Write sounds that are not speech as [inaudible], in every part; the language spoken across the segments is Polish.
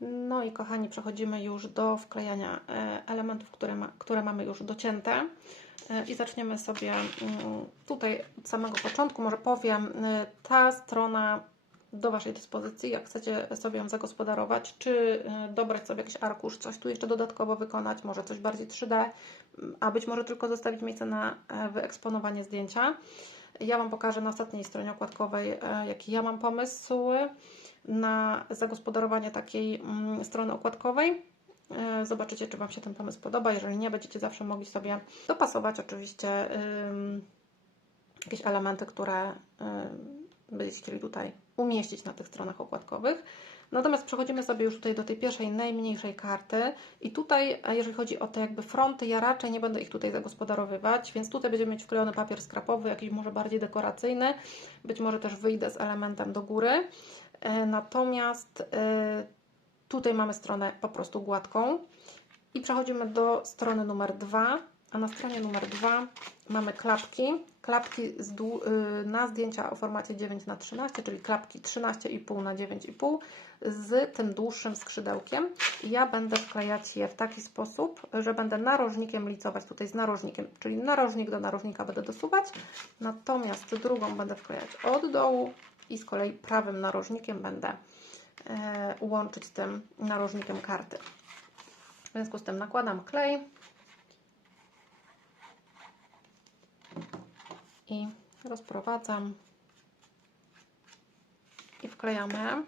No i kochani, przechodzimy już do wklejania e, elementów, które, ma, które mamy już docięte. E, I zaczniemy sobie mm, tutaj od samego początku. Może powiem, e, ta strona do Waszej dyspozycji, jak chcecie sobie ją zagospodarować, czy dobrać sobie jakiś arkusz, coś tu jeszcze dodatkowo wykonać, może coś bardziej 3D, m, a być może tylko zostawić miejsce na wyeksponowanie zdjęcia. Ja Wam pokażę na ostatniej stronie okładkowej, e, jaki ja mam pomysły na zagospodarowanie takiej mm, strony okładkowej. E, Zobaczycie, czy Wam się ten pomysł podoba. Jeżeli nie, będziecie zawsze mogli sobie dopasować oczywiście jakieś elementy, które ym, będziecie chcieli tutaj umieścić na tych stronach okładkowych. Natomiast przechodzimy sobie już tutaj do tej pierwszej, najmniejszej karty. I tutaj, a jeżeli chodzi o te jakby fronty, ja raczej nie będę ich tutaj zagospodarowywać, więc tutaj będziemy mieć wklejony papier skrapowy, jakiś może bardziej dekoracyjny, być może też wyjdę z elementem do góry. E, Natomiast e, tutaj mamy stronę po prostu gładką. I przechodzimy do strony numer 2, a na stronie numer 2 mamy klapki, klapki y, na zdjęcia o formacie 9 na 13 czyli klapki 13,5 na 9,5 z tym dłuższym skrzydełkiem. Ja będę wklejać je w taki sposób, że będę narożnikiem licować tutaj z narożnikiem, czyli narożnik do narożnika będę dosuwać, natomiast drugą będę wklejać od dołu i z kolei prawym narożnikiem będę e, łączyć tym narożnikiem karty. W związku z tym nakładam klej i rozprowadzam i wklejamy.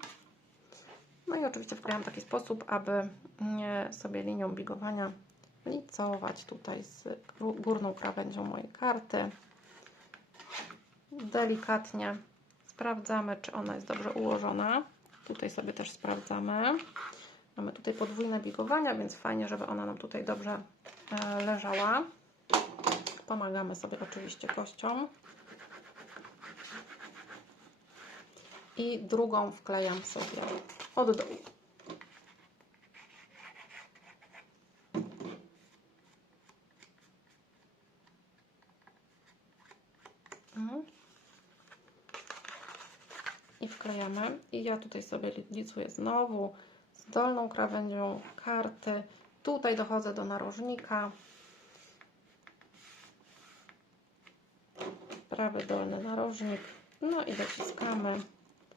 No i oczywiście wklejam w taki sposób, aby sobie linią bigowania licować tutaj z górną krawędzią mojej karty. Delikatnie sprawdzamy, czy ona jest dobrze ułożona. Tutaj sobie też sprawdzamy. Mamy tutaj podwójne bigowania, więc fajnie, żeby ona nam tutaj dobrze e, leżała. Pomagamy sobie oczywiście kością. I drugą wklejam sobie od dołu. Mhm. I wklejamy. I ja tutaj sobie li- licuję znowu z dolną krawędzią karty. Tutaj dochodzę do narożnika. prawy dolny narożnik. No i dociskamy.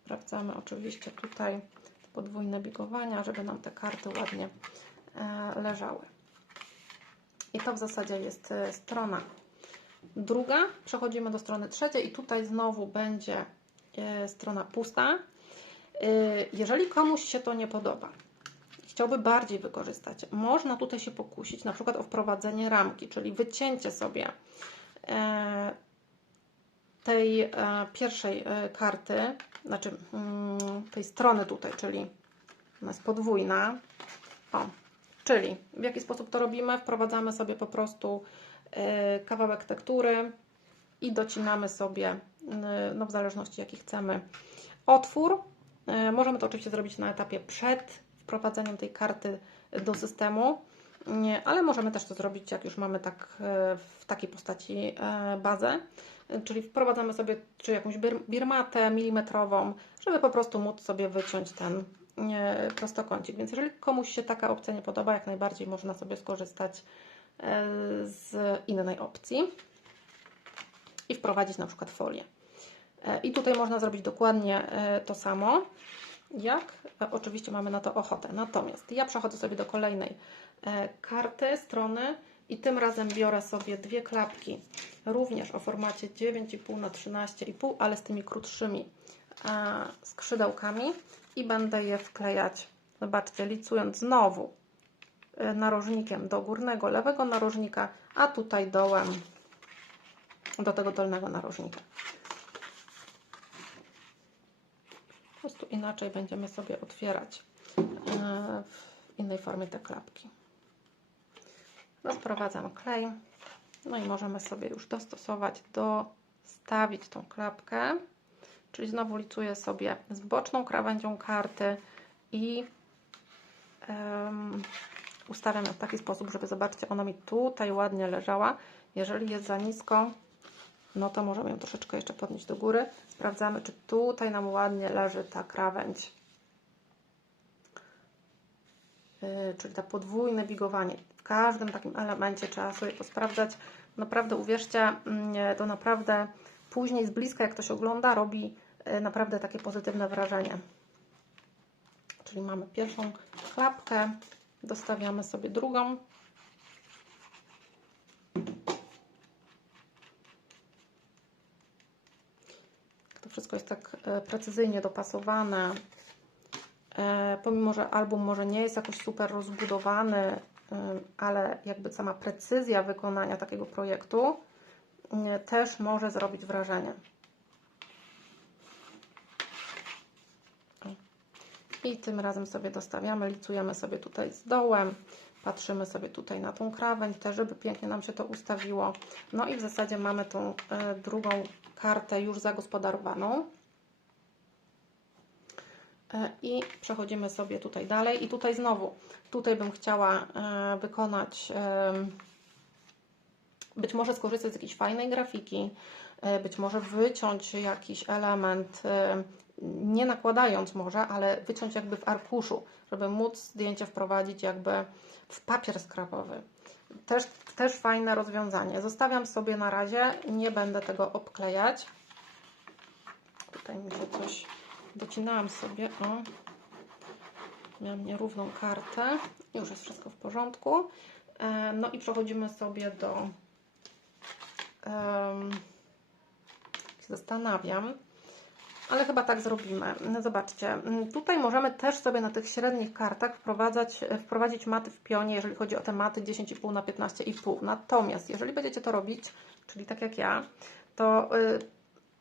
Sprawdzamy oczywiście tutaj podwójne bigowania, żeby nam te karty ładnie e, leżały. I to w zasadzie jest e, strona druga. Przechodzimy do strony trzeciej i tutaj znowu będzie e, strona pusta. Jeżeli komuś się to nie podoba, chciałby bardziej wykorzystać, można tutaj się pokusić na przykład o wprowadzenie ramki, czyli wycięcie sobie tej e, pierwszej e, karty, znaczy mm, tej strony tutaj, czyli ona jest podwójna. O, czyli w jaki sposób to robimy? Wprowadzamy sobie po prostu e, kawałek tektury i docinamy sobie, e, no w zależności jaki chcemy, otwór. E, Możemy to oczywiście zrobić na etapie przed wprowadzeniem tej karty do systemu, nie, ale możemy też to zrobić, jak już mamy tak e, w takiej postaci e, bazę, czyli wprowadzamy sobie czy jakąś bir- birmatę milimetrową, żeby po prostu móc sobie wyciąć ten e, prostokącik. Więc jeżeli komuś się taka opcja nie podoba, jak najbardziej można sobie skorzystać e, z innej opcji i wprowadzić na przykład folię. E, I tutaj można zrobić dokładnie to samo, jak oczywiście mamy na to ochotę. Natomiast ja przechodzę sobie do kolejnej karty, strony i tym razem biorę sobie dwie klapki, również o formacie 9,5 na 13,5, ale z tymi krótszymi e, skrzydełkami i będę je wklejać, zobaczcie, licując znowu e, narożnikiem do górnego lewego narożnika, a tutaj dołem do tego dolnego narożnika. Po prostu inaczej będziemy sobie otwierać e, w innej formie te klapki. Rozprowadzam klej. No i możemy sobie już dostosować, dostawić tą klapkę. Czyli znowu licuję sobie z boczną krawędzią karty i em, ustawiam ją w taki sposób, żeby zobaczcie, ona mi tutaj ładnie leżała. Jeżeli jest za nisko, no to możemy ją troszeczkę jeszcze podnieść do góry. Sprawdzamy, czy tutaj nam ładnie leży ta krawędź yy, czyli to podwójne bigowanie. W każdym takim elemencie trzeba sobie posprawdzać. Naprawdę uwierzcie, mm, to naprawdę później z bliska, jak ktoś ogląda, robi yy, naprawdę takie pozytywne wrażenie. Czyli mamy pierwszą klapkę, dostawiamy sobie drugą. To wszystko jest tak e, precyzyjnie dopasowane. E, Pomimo, że album może nie jest jakoś super rozbudowany, ale jakby sama precyzja wykonania takiego projektu e, też może zrobić wrażenie. I tym razem sobie dostawiamy, licujemy sobie tutaj z dołem, patrzymy sobie tutaj na tą krawędź, też żeby pięknie nam się to ustawiło. No i w zasadzie mamy tą e, drugą kartę już zagospodarowaną. E, I przechodzimy sobie tutaj dalej. I tutaj znowu, tutaj bym chciała e, wykonać, być może skorzystać z jakiejś fajnej grafiki, e, być może wyciąć jakiś element, nie nakładając może, ale wyciąć jakby w arkuszu, żeby móc zdjęcie wprowadzić jakby w papier skrapowy. Też, też fajne rozwiązanie. Zostawiam sobie na razie, nie będę tego obklejać. Tutaj mi się coś docinałam sobie, o. Miałam nierówną kartę. Już jest wszystko w porządku. E, No i przechodzimy sobie do... Um, się zastanawiam, ale chyba tak zrobimy. No zobaczcie, tutaj możemy też sobie na tych średnich kartach wprowadzać, wprowadzić maty w pionie, jeżeli chodzi o te maty 10,5 na 15,5. Natomiast jeżeli będziecie to robić, czyli tak jak ja, to y,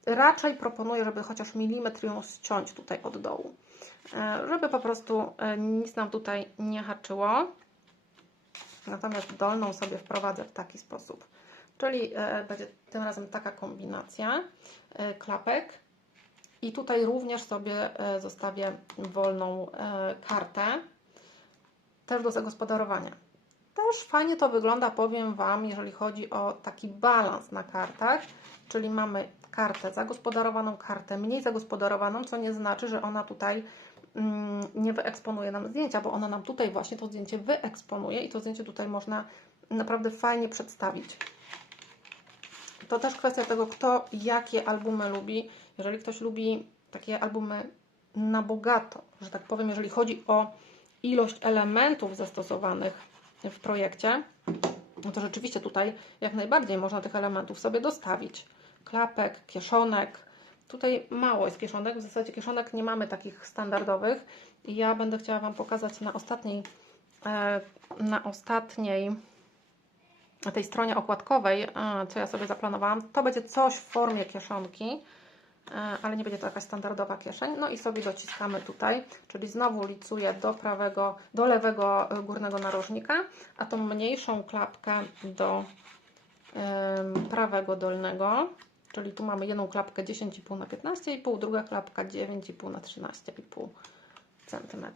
raczej proponuję, żeby chociaż milimetr ją ściąć tutaj od dołu, y, żeby po prostu y, nic nam tutaj nie haczyło. Natomiast dolną sobie wprowadzę w taki sposób. Czyli y, będzie tym razem taka kombinacja klapek i tutaj również sobie e, zostawię wolną e, kartę, też do zagospodarowania. Też fajnie to wygląda, powiem Wam, jeżeli chodzi o taki balans na kartach, czyli mamy kartę zagospodarowaną, kartę mniej zagospodarowaną, co nie znaczy, że ona tutaj mm, nie wyeksponuje nam zdjęcia, bo ona nam tutaj właśnie to zdjęcie wyeksponuje i to zdjęcie tutaj można naprawdę fajnie przedstawić. To też kwestia tego, kto jakie albumy lubi. Jeżeli ktoś lubi takie albumy na bogato, że tak powiem, jeżeli chodzi o ilość elementów zastosowanych w projekcie, no to rzeczywiście tutaj jak najbardziej można tych elementów sobie dostawić. Klapek, kieszonek. Tutaj mało jest kieszonek, w zasadzie kieszonek nie mamy takich standardowych. I ja będę chciała Wam pokazać na ostatniej, e, na ostatniej tej stronie okładkowej, a, co ja sobie zaplanowałam, to będzie coś w formie kieszonki, e, ale nie będzie to jakaś standardowa kieszeń. No i sobie dociskamy tutaj, czyli znowu licuję do prawego, do lewego e, górnego narożnika, a tą mniejszą klapkę do prawego dolnego, czyli tu mamy jedną klapkę 10,5 na 15,5, druga klapka 9,5 na 13,5 cm.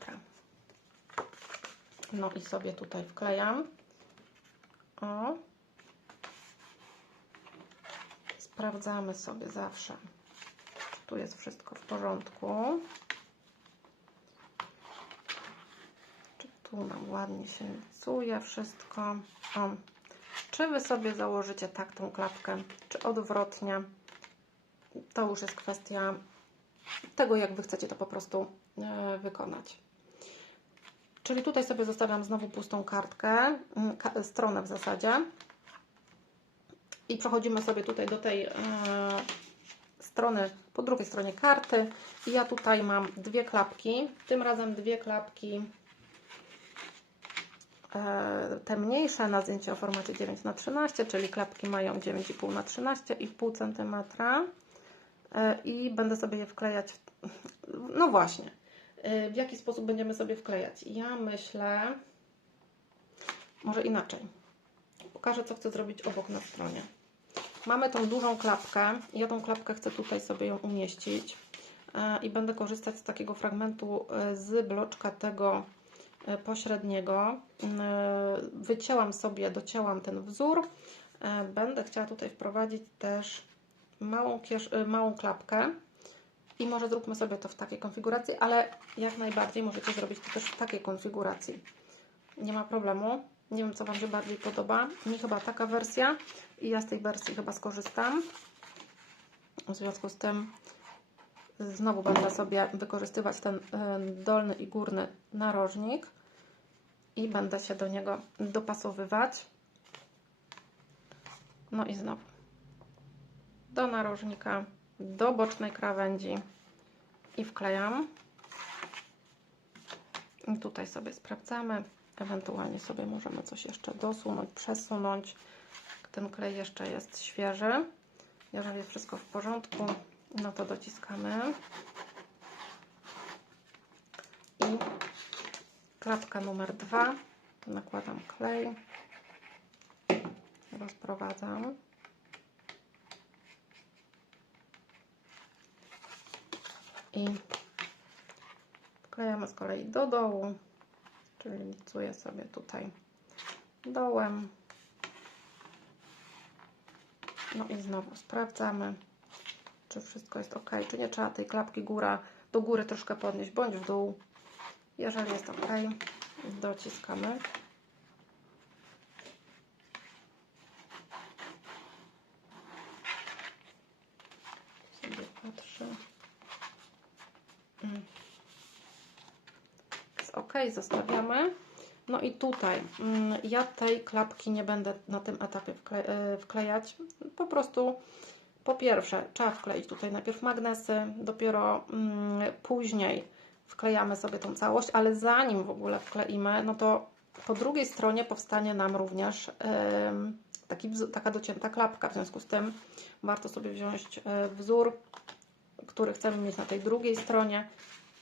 No i sobie tutaj wklejam. O. Sprawdzamy sobie zawsze, czy tu jest wszystko w porządku. Czy tu nam ładnie się licuje wszystko. O. Czy Wy sobie założycie tak tą klapkę, czy odwrotnie. To już jest kwestia tego, jak Wy chcecie to po prostu e, wykonać. Czyli tutaj sobie zostawiam znowu pustą kartkę, mm, stronę w zasadzie. I przechodzimy sobie tutaj do tej e, strony, po drugiej stronie karty. I ja tutaj mam dwie klapki, tym razem dwie klapki te mniejsze na zdjęcie o formacie 9 na 13 czyli klapki mają 9,5 na 13,5 cm. E, I będę sobie je wklejać, w, no właśnie, Y, w jaki sposób będziemy sobie wklejać. Ja myślę, może inaczej. Pokażę, co chcę zrobić obok na stronie. Mamy tą dużą klapkę. Ja tą klapkę chcę tutaj sobie ją umieścić i będę korzystać z takiego fragmentu z bloczka tego pośredniego. Wycięłam sobie, docięłam ten wzór. Będę chciała tutaj wprowadzić też małą, małą klapkę i może zróbmy sobie to w takiej konfiguracji, ale jak najbardziej możecie zrobić to też w takiej konfiguracji. nie ma problemu. Nie wiem, co Wam się bardziej podoba. Mi chyba taka wersja i ja z tej wersji chyba skorzystam. W związku z tym znowu będę sobie wykorzystywać ten e, dolny i górny narożnik i będę się do niego dopasowywać. No i znowu do narożnika, do bocznej krawędzi i wklejam. I tutaj sobie sprawdzamy. Ewentualnie sobie możemy coś jeszcze dosunąć, przesunąć. Ten klej jeszcze jest świeży. Jeżeli jest wszystko w porządku, no to dociskamy. I klapka numer dwa. Nakładam klej. Rozprowadzam. I wklejamy z kolei do dołu, czyli licuję sobie tutaj dołem. No i znowu sprawdzamy, czy wszystko jest ok, czy nie trzeba tej klapki góra do góry troszkę podnieść, bądź w dół. Jeżeli jest ok, dociskamy. Mm. Jest ok, zostawiamy. No i tutaj mm, ja tej klapki nie będę na tym etapie e, wklejać. Po prostu po pierwsze trzeba wkleić tutaj najpierw magnesy, dopiero mm, później wklejamy sobie tą całość, ale zanim w ogóle wkleimy, no to po drugiej stronie powstanie nam również taki, taka docięta klapka. W związku z tym warto sobie wziąć e, wzór, który chcemy mieć na tej drugiej stronie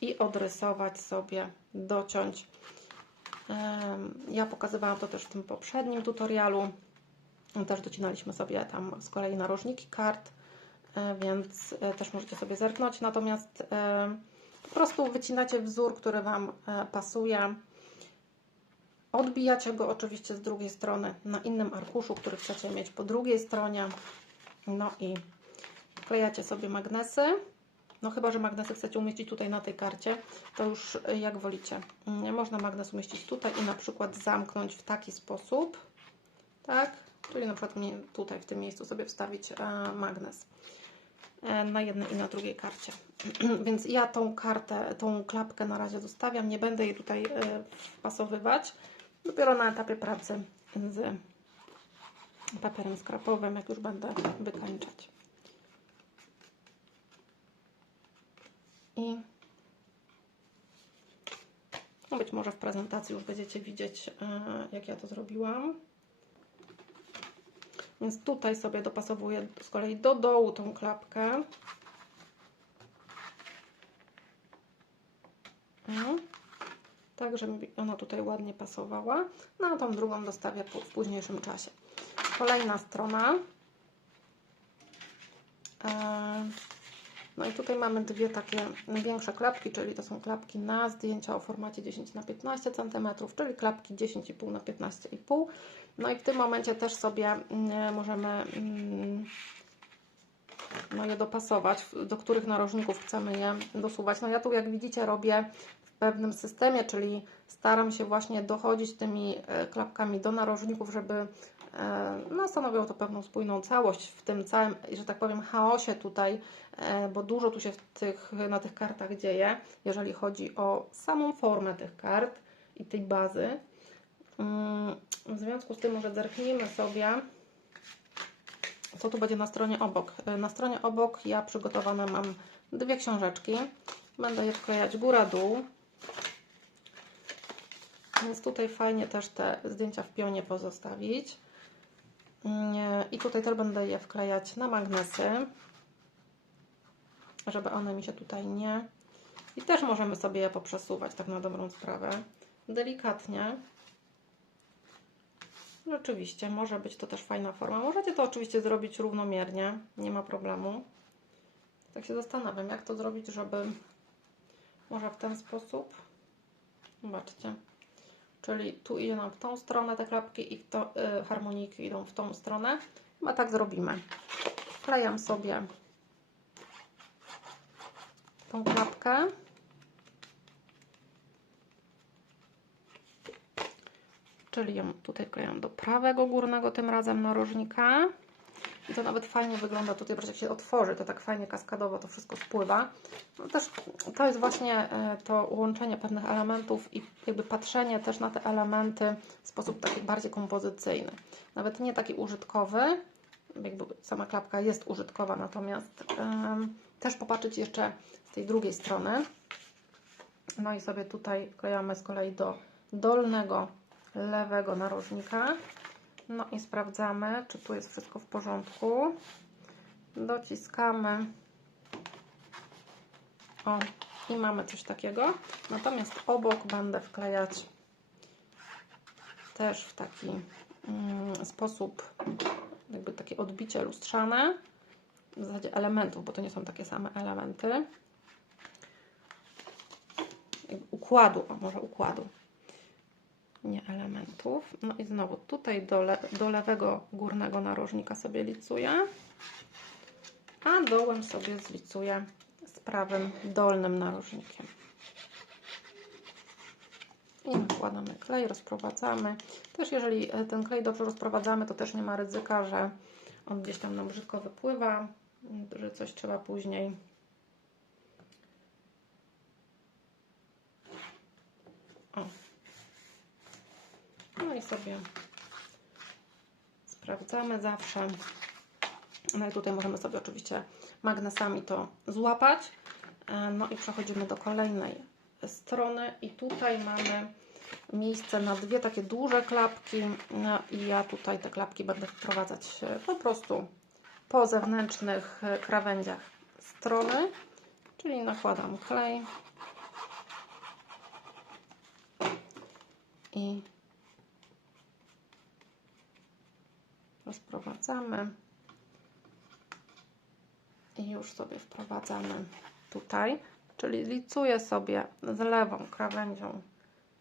i odrysować sobie, dociąć. Ja pokazywałam to też w tym poprzednim tutorialu. Też docinaliśmy sobie tam z kolei narożniki kart, e, więc e, też możecie sobie zerknąć. Natomiast po prostu wycinacie wzór, który Wam pasuje. Odbijacie go oczywiście z drugiej strony na innym arkuszu, który chcecie mieć po drugiej stronie. No i wklejacie sobie magnesy. No chyba, że magnesy chcecie umieścić tutaj na tej karcie, to już jak wolicie. Można magnes umieścić tutaj i na przykład zamknąć w taki sposób, tak? Czyli na przykład tutaj w tym miejscu sobie wstawić e, magnes e, na jednej i na drugiej karcie. [clears throat] Więc ja tą kartę, tą klapkę na razie zostawiam, nie będę jej tutaj e, wpasowywać. Dopiero na etapie pracy z papierem skrapowym, jak już będę wykańczać. I no być może w prezentacji już będziecie widzieć, jak ja to zrobiłam. Więc tutaj sobie dopasowuję z kolei do dołu tą klapkę. Tak żeby ona tutaj ładnie pasowała. No a tą drugą dostawię w późniejszym czasie. Kolejna strona. E, no i tutaj mamy dwie takie większe klapki, czyli to są klapki na zdjęcia o formacie 10 na 15 cm, czyli klapki 10,5 na 15,5 No i w tym momencie też sobie mm, możemy mm, no je dopasować, do których narożników chcemy je dosuwać. No ja tu jak widzicie robię pewnym systemie, czyli staram się właśnie dochodzić tymi e, klapkami do narożników, żeby e, no, stanowią to pewną spójną całość w tym całym, że tak powiem, chaosie tutaj, e, bo dużo tu się tych, na tych kartach dzieje, jeżeli chodzi o samą formę tych kart i tej bazy. Mm, w związku z tym może zerknijmy sobie, co tu będzie na stronie obok. Na stronie obok ja przygotowane mam dwie książeczki. Będę je wklejać góra-dół. Więc tutaj fajnie też te zdjęcia w pionie pozostawić. I tutaj też będę je wklejać na magnesy, żeby one mi się tutaj nie... I też możemy sobie je poprzesuwać, tak na dobrą sprawę. Delikatnie. Oczywiście, może być to też fajna forma. Możecie to oczywiście zrobić równomiernie, nie ma problemu. Tak się zastanawiam, jak to zrobić, żeby może w ten sposób. Zobaczcie. Czyli tu idzie nam w tą stronę te klapki i to, y, harmoniki idą w tą stronę. Chyba tak zrobimy. Wklejam sobie tą klapkę. czyli ją tutaj wklejam do prawego górnego tym razem narożnika. I to nawet fajnie wygląda tutaj, jak się otworzy, to tak fajnie kaskadowo to wszystko spływa. No też to jest właśnie e, to łączenie pewnych elementów i jakby patrzenie też na te elementy w sposób taki bardziej kompozycyjny. Nawet nie taki użytkowy, jakby sama klapka jest użytkowa, natomiast um, też popatrzeć jeszcze z tej drugiej strony. No i sobie tutaj klejamy z kolei do dolnego lewego narożnika. No i sprawdzamy, czy tu jest wszystko w porządku. Dociskamy. O, i mamy coś takiego. Natomiast obok będę wklejać też w taki mm, sposób, jakby takie odbicie lustrzane. W zasadzie elementów, bo to nie są takie same elementy. Układu, o może układu nie elementów. No i znowu tutaj do, le do lewego górnego narożnika sobie licuję, a dołem sobie zlicuję z prawym dolnym narożnikiem. I nakładamy klej, rozprowadzamy. Też jeżeli ten klej dobrze rozprowadzamy, to też nie ma ryzyka, że on gdzieś tam nam brzydko wypływa, że coś trzeba później o, no i sobie sprawdzamy zawsze. No i tutaj możemy sobie oczywiście magnesami to złapać. E, no i przechodzimy do kolejnej strony i tutaj mamy miejsce na dwie takie duże klapki no i ja tutaj te klapki będę wprowadzać e, po prostu po zewnętrznych e, krawędziach strony, czyli nakładam klej i rozprowadzamy i już sobie wprowadzamy tutaj, czyli licuję sobie z lewą krawędzią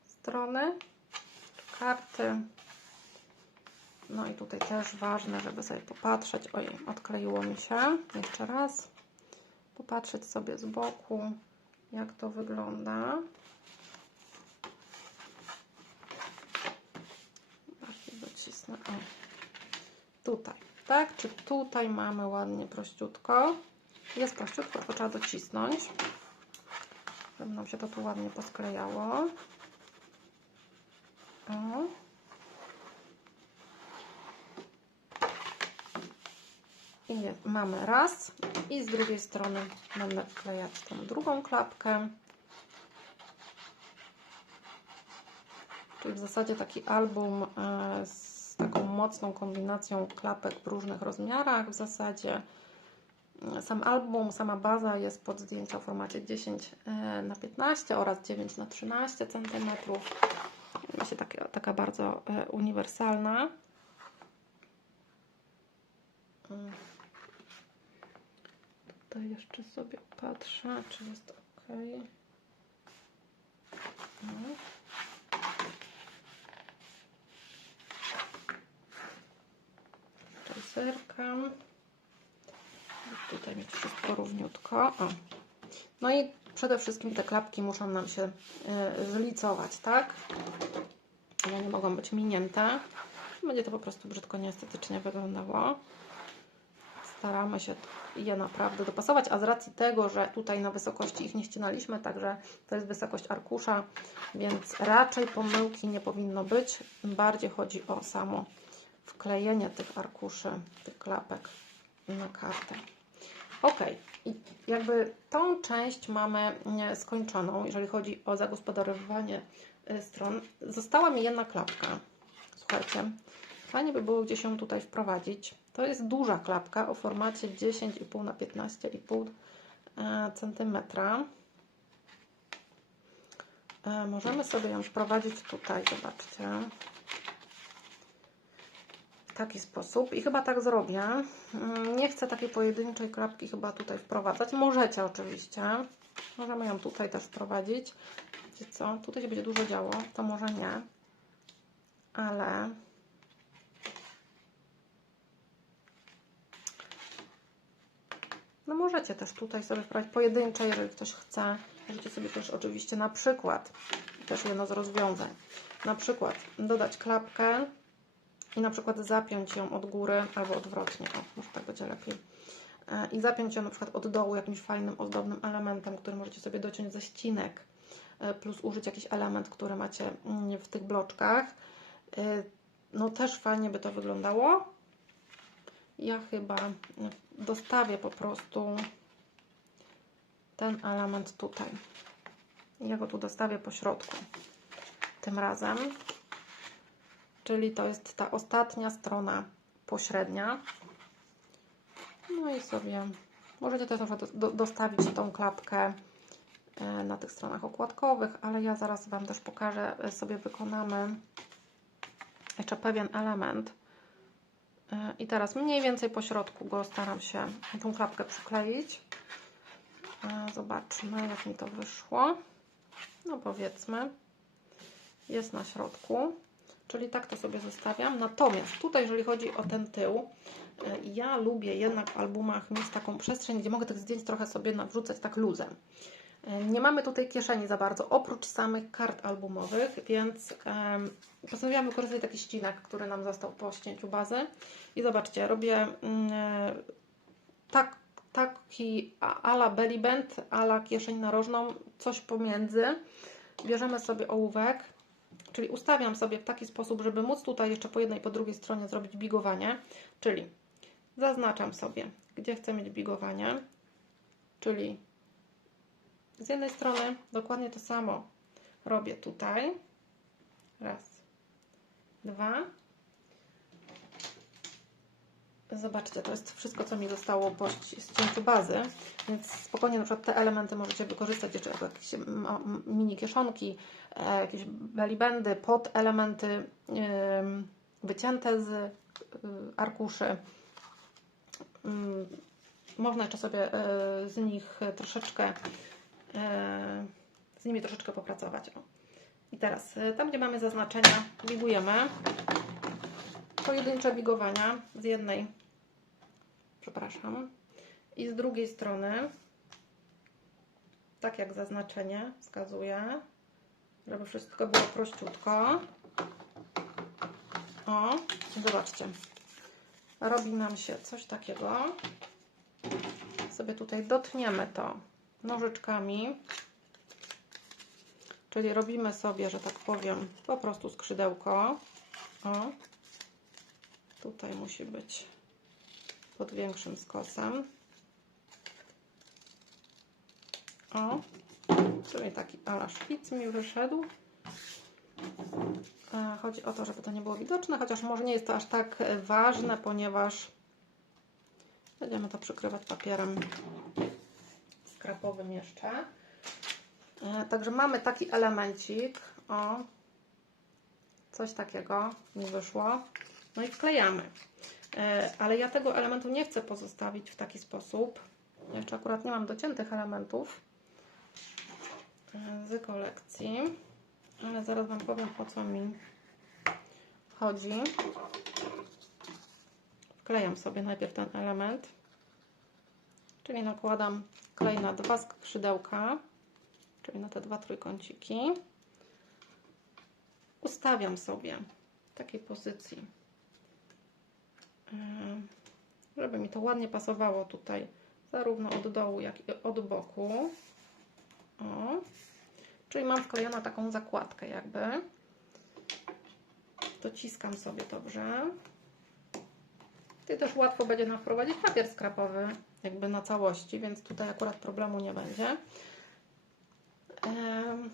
strony karty. No i tutaj też ważne, żeby sobie popatrzeć. Oj, odkleiło mi się. Jeszcze raz. Popatrzeć sobie z boku, jak to wygląda. Bardziej docisnę. O tutaj, tak? Czy tutaj mamy ładnie prościutko? Jest prościutko, tylko trzeba docisnąć, żeby nam się to tu ładnie posklejało. O. I mamy raz i z drugiej strony będę wklejać tą drugą klapkę. Czyli w zasadzie taki album e, z taką mocną kombinacją klapek w różnych rozmiarach. W zasadzie sam album, sama baza jest pod zdjęcia w formacie 10 e, na 15 oraz 9 na 13 cm. Myślę, taka, taka bardzo e, uniwersalna. Mm. Tutaj jeszcze sobie patrzę, czy jest ok. No. Zerkam. Tutaj mieć wszystko równiutko. O. No i przede wszystkim te klapki muszą nam się y, zlicować, tak? One nie mogą być minięte. Będzie to po prostu brzydko nieestetycznie wyglądało. Staramy się je naprawdę dopasować, a z racji tego, że tutaj na wysokości ich nie ścinaliśmy, także to jest wysokość arkusza, więc raczej pomyłki nie powinno być. Bardziej chodzi o samo wklejenie tych arkuszy, tych klapek na kartę. Ok, i jakby tą część mamy skończoną, jeżeli chodzi o zagospodarowywanie y, stron. Została mi jedna klapka. Słuchajcie, fajnie by było gdzieś ją tutaj wprowadzić. To jest duża klapka o formacie 10,5 na 15,5 e, cm. E, możemy sobie ją wprowadzić tutaj, zobaczcie taki sposób i chyba tak zrobię. Mm, nie chcę takiej pojedynczej klapki chyba tutaj wprowadzać. Możecie oczywiście. Możemy ją tutaj też wprowadzić. Wiecie co? Tutaj się będzie dużo działo, to może nie. Ale... No możecie też tutaj sobie wprowadzić pojedyncze, jeżeli ktoś chce. Możecie sobie też oczywiście na przykład też jedno z rozwiązań. Na przykład dodać klapkę i na przykład zapiąć ją od góry albo odwrotnie. O, może tak będzie lepiej. E, I zapiąć ją na przykład od dołu jakimś fajnym, ozdobnym elementem, który możecie sobie dociąć ze ścinek, e, plus użyć jakiś element, który macie mm, w tych bloczkach. E, No też fajnie by to wyglądało. Ja chyba dostawię po prostu ten element tutaj. Ja go tu dostawię po środku tym razem. Czyli to jest ta ostatnia strona pośrednia. No i sobie możecie też dostawić tą klapkę e, na tych stronach okładkowych, ale ja zaraz Wam też pokażę, e, sobie wykonamy jeszcze pewien element. E, I teraz mniej więcej po środku go staram się tą klapkę przykleić. Zobaczmy, jak mi to wyszło. No powiedzmy, jest na środku. Czyli tak to sobie zostawiam. Natomiast tutaj, jeżeli chodzi o ten tył, e, ja lubię jednak w albumach mieć taką przestrzeń, gdzie mogę tych zdjęć trochę sobie nawrzucać tak luzem. E, Nie mamy tutaj kieszeni za bardzo, oprócz samych kart albumowych, więc postanowiłam wykorzystać taki ścinek, który nam został po ścięciu bazy. I zobaczcie, robię mm, e, tak, taki ala belly band, ala kieszeń narożną, coś pomiędzy. Bierzemy sobie ołówek, czyli ustawiam sobie w taki sposób, żeby móc tutaj jeszcze po jednej i po drugiej stronie zrobić bigowanie, czyli zaznaczam sobie, gdzie chcę mieć bigowanie, czyli z jednej strony dokładnie to samo robię tutaj. Raz, dwa. Zobaczcie, to jest wszystko, co mi zostało po ści- ścięciu bazy, więc spokojnie na przykład te elementy możecie wykorzystać jeszcze jako jakieś mini kieszonki, e, jakieś bellybandy, pod elementy wycięte z y, arkuszy. Ym, Można jeszcze sobie e, z nich troszeczkę e, z nimi troszeczkę popracować. I teraz tam, gdzie mamy zaznaczenia, bigujemy. Pojedyncze bigowania z jednej, przepraszam, i z drugiej strony, tak jak zaznaczenie wskazuje, żeby wszystko było prościutko. O, zobaczcie, robi nam się coś takiego. Sobie tutaj dotniemy to nożyczkami. Czyli robimy sobie, że tak powiem, po prostu skrzydełko. O. Tutaj musi być pod większym skosem. O. Czyli taki ala szpic mi wyszedł. E, Chodzi o to, żeby to nie było widoczne, chociaż może nie jest to aż tak ważne, ponieważ będziemy to przykrywać papierem skrapowym jeszcze. E, Także mamy taki elemencik. O, coś takiego mi wyszło. No i wklejamy. E, Ale ja tego elementu nie chcę pozostawić w taki sposób. Jeszcze akurat nie mam dociętych elementów e, z kolekcji. Ale zaraz Wam powiem o co mi chodzi. Wklejam sobie najpierw ten element. Czyli nakładam klej na dwa skrzydełka, czyli na te dwa trójkąciki. Ustawiam sobie w takiej pozycji, żeby mi to ładnie pasowało tutaj, zarówno od dołu, jak i od boku. O. Czyli mam wklejoną taką zakładkę jakby. Dociskam sobie dobrze. Tutaj też łatwo będzie nam wprowadzić papier skrapowy jakby na całości, więc tutaj akurat problemu nie będzie. Em,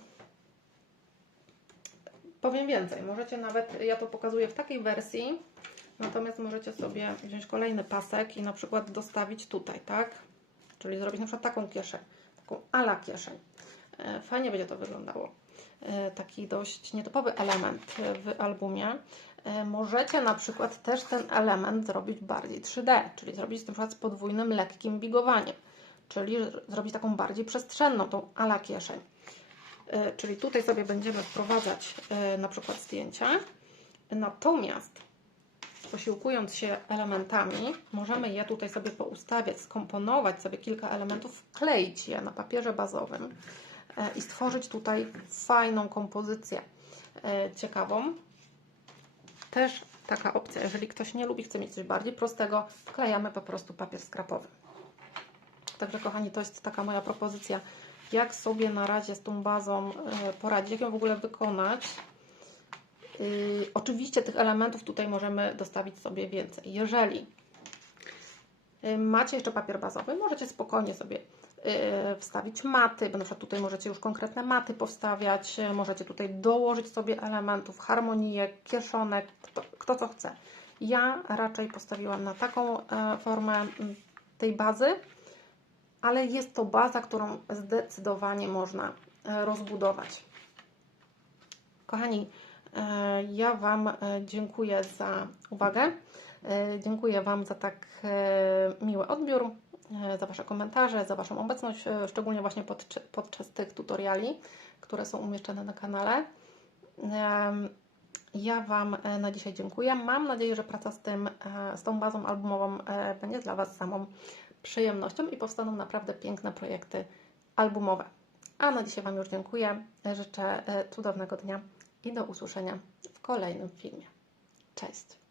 powiem więcej, możecie nawet, ja to pokazuję w takiej wersji, natomiast możecie sobie wziąć kolejny pasek i na przykład dostawić tutaj, tak? Czyli zrobić na przykład taką kieszeń, taką ala kieszeń. E, Fajnie będzie to wyglądało. E, Taki dość nietypowy element w albumie. E, Możecie na przykład też ten element zrobić bardziej 3D, czyli zrobić na przykład z podwójnym, lekkim bigowaniem, czyli zrobić taką bardziej przestrzenną, tą ala kieszeń. Czyli tutaj sobie będziemy wprowadzać na przykład zdjęcia, natomiast posiłkując się elementami, możemy je tutaj sobie poustawiać, skomponować sobie kilka elementów, wkleić je na papierze bazowym e, i stworzyć tutaj fajną kompozycję e, ciekawą. Też taka opcja, jeżeli ktoś nie lubi, chce mieć coś bardziej prostego, wklejamy po prostu papier skrapowy. Także kochani, to jest taka moja propozycja, jak sobie na razie z tą bazą e, poradzić, jak ją w ogóle wykonać. Oczywiście tych elementów tutaj możemy dostawić sobie więcej. Jeżeli yy, macie jeszcze papier bazowy, możecie spokojnie sobie yy, wstawić maty, bo na przykład tutaj możecie już konkretne maty powstawiać, yy, możecie tutaj dołożyć sobie elementów, harmonię, kieszonek, kto, kto co chce. Ja raczej postawiłam na taką formę m, tej bazy, ale jest to baza, którą zdecydowanie można rozbudować. Kochani, ja Wam e, dziękuję za uwagę. E, Dziękuję Wam za tak e, miły odbiór, e, za Wasze komentarze, za Waszą obecność, e, szczególnie właśnie podczas tych tutoriali, które są umieszczone na kanale. Ja Wam e, na dzisiaj dziękuję. Mam nadzieję, że praca z, tym, e, z tą bazą albumową e, będzie dla Was samą przyjemnością i powstaną naprawdę piękne projekty albumowe. A na dzisiaj Wam już dziękuję. Życzę e, cudownego dnia i do usłyszenia w kolejnym filmie. Cześć!